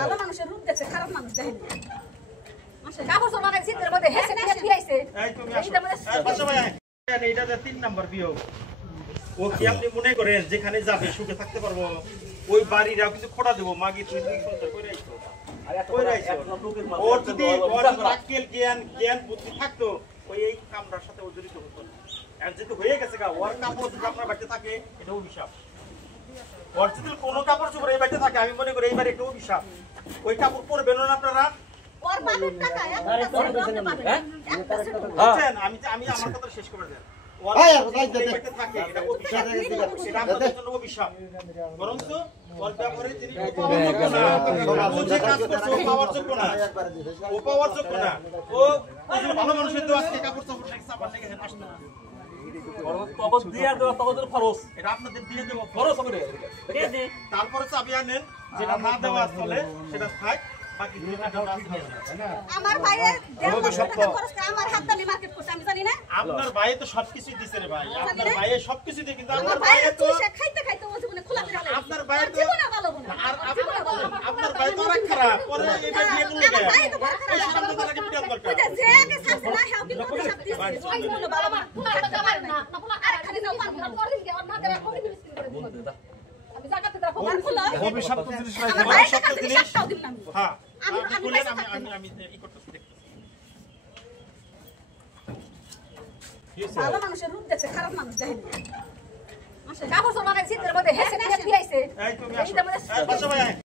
ভালো মানুষের রূপ দেখছে, খারাপ মানুষ দেখেনি। কাপড় চোপড় লাগাই শীতের মধ্যে হেসে কি আইছে? এই তুমি আসো। বাসা ভাই এইটা 3 নাম্বার বিয়ে। ও কি আপনি মনে করেন যেখানে যাবে সুখে থাকতে পারবো? ওই বাড়িরাও কিন্তু খোটা দেব, মাগি তুই সংসার করে আইছো। ওর যদি আক্কেল জ্ঞান বুদ্ধি থাকতো ওই এই কামটার সাথে ও জড়িত হতো না। আর যেহেতু হয়ে গেছে গা, ওর কাপড় যদি আপনার বাড়িতে থাকে এটা অভিশাপ। ওর যদি কোনো কাপড় চোপড় এই বাড়িতে থাকে আমি মনে করি এই বাড়ি একটা অভিশাপ। ওই কাপড় পরবেন না আপনারা। ওর বাড়ির টাকা একটা করতে পারবেন। বুঝছেন? আমি আমার কথা শেষ করে দেন। থাকে এটা অভিশাপ, এটা আপনাদের জন্য অভিশাপ। বরঞ্চ ওর ব্যাপারে যিনি ও যে কাজ করছে ও পাওয়ার যোগ্য না, ও পাওয়ার যোগ্য না। ও ভালো মানুষের তো আজকে কাপড় চাপড় নাকি চাপার নাকি আসতো না। তখন দিয়ে দেওয়া তখন খরচ, এটা আপনাদের দিয়ে দেবো খরচ হবে। তারপরে চাবি আনেন, যেটা না দেওয়া চলে সেটা থাক, বাকি আমার ভাইয়ের 1.5 লাখ টাকা খরচ করে আমার হাত দালি মার্কেট করতে আমি জানি না। আপনার ভাই তো সবকিছু দিছে রে ভাই, আপনার ভাই সবকিছু দিয়ে, কিন্তু আমার আপনার ভাই ভাই তো তো খাইতে খাইতে ও জীবনে খোলা ফেরা লাগে। আপনার ভাই তো জীবনে ভালো না। আর আপনার ভাই তো অনেক খারাপ, পরে এটা দিয়ে বললো আমার কেন? ভাই তো বড় খারাপ। এই সামনে তার আগে পিটান দরকার। ওই যে আগে সামনে না হেও কিন্তু অভিশাপ দিছে। ওই জীবনে ভালো না। থাকতে পারে না। আর খালি যাও পারবো না। করে দিও না দেরা করে দিবি করে দিবি। আমি জায়গাতে দেখো মান খোলা। অভিশাপ তো জিনিস নাই, আমার ভাই অভিশাপ টাকা তো দিলে জিনিস। সবটাও দিলাম। হ্যাঁ আমি বলেন, আমি ই করতেছি, দেখতেছি। ভালো মানুষের রূপ দেখছে, খারাপ মানুষ দেখেনি। কাপড় চোপড় লাগাই শীতের মধ্যে হেসে কি আইছে? এই তুমি আসো। বাসা ভাই